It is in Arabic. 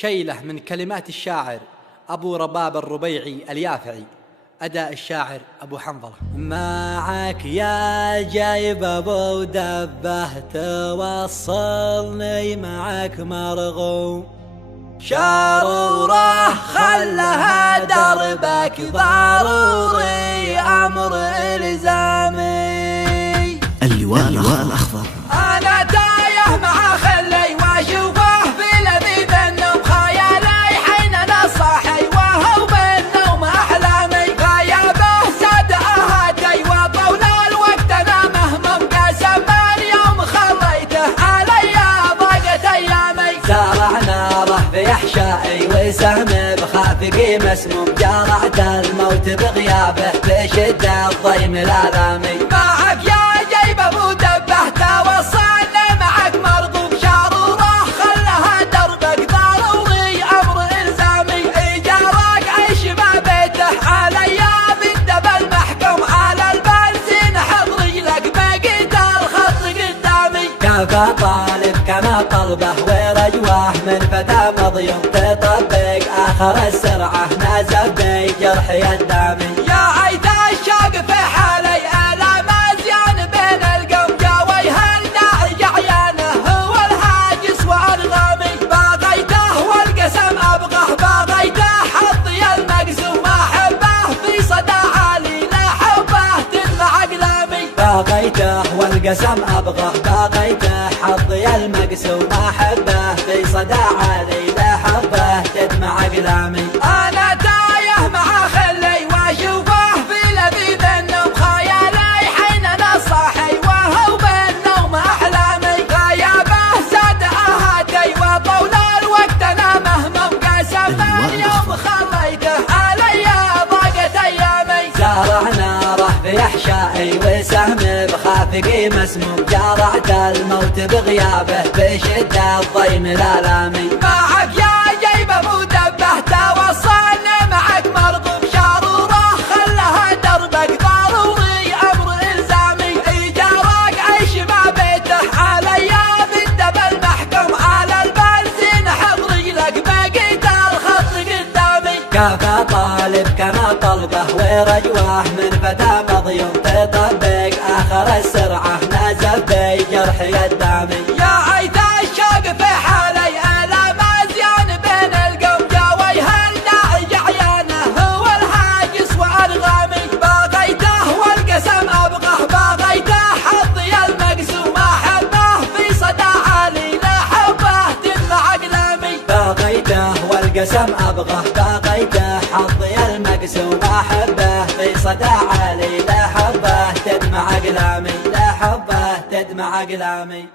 شيلة من كلمات الشاعر أبو رباب الربيعي اليافعي، أداء الشاعر أبو حنظلة. معك يا جايب أبو دبه توصلني معك مرغوم، شارورة خلها دربك ضروري أمر إلزامي. اللواء الأخضر. أنا تايه مع خلي وأشوفه في لذيذ النوم، خيالي حين أنا صاحي وهو بالنوم أحلامي، غيابه ساد أهاتي وطول الوقت أنا مهموم، قسم اليوم خليته علي ضاقت أيامي. زرعنا ره في أحشائي وسهم بخافقي مسموم، جرعت الموت بغيابه بشد الضيم الآلامي. معك يا جيب أبو دبه توصلني معك مرغوم، شارورة خلها دربك ضروري أمر إلزامي، إيجارك عيش ما بيته علي بالدب المحكوم، على البنزين حضري لك بقيت الخط قدامي. كفى طالب كما طلبه ورجوه من فتى مضيوم، تطبق آخر السرعة نازل بجرح يدامي. يا عيت الشوق في حالي ألا مزيان بين القوم، يا ويها الداعي عيانه هو الهاجس وأنغامي، باغيته والقسم أبغاه، باغيته حظي المقسوم أحبه في صدى عالي لا حبه تدمع أقلامي. باغيته والقسم أبغاه، باغيته حظي المقسوم أحبه في صدى عالي لا حبه تدمع أقلامي. أنا تايه مع خلي وأشوفه في لذيذ النوم، خيالي حين أنا صاحي وهو بالنوم أحلامي، غيابه ساد أهاتي وطول الوقت أنا مهموم، قسم اليوم خليته علي ضاقت أيامي. زرعنا ره في أحشائي وسهم بخافقي مسموم، جرعت الموت بغيابه بشد الضيم الآلامي. معك يا جيب أبو دبه توصلني معك مرغوم، شارورة خلها دربك ضروري أمر إلزامي، إيجارك عيش ما بيته علي بالدب المحكوم، على البنزين حضري لك بقيت الخط قدامي. كفى طالب كما طلبه ورجوه من فتى مضيوم، تطبق آخر السرعة نازل بجرح يدامي. يا عيت الشوق في حالي ألا مزيان بين القوم، يا ويها الداعي عيانه هو الهاجس وأنغامي، باغيته والقسم أبغاه، باغيته حظي المقسوم أحبه في صدى عالي لا حبه تدمع أقلامي. باغيته والقسم أبغاه، باغيته حظي المقسوم أحبه في صدى عالي لا حبه تدمع أقلامي، لا حبه تدمع أقلامي.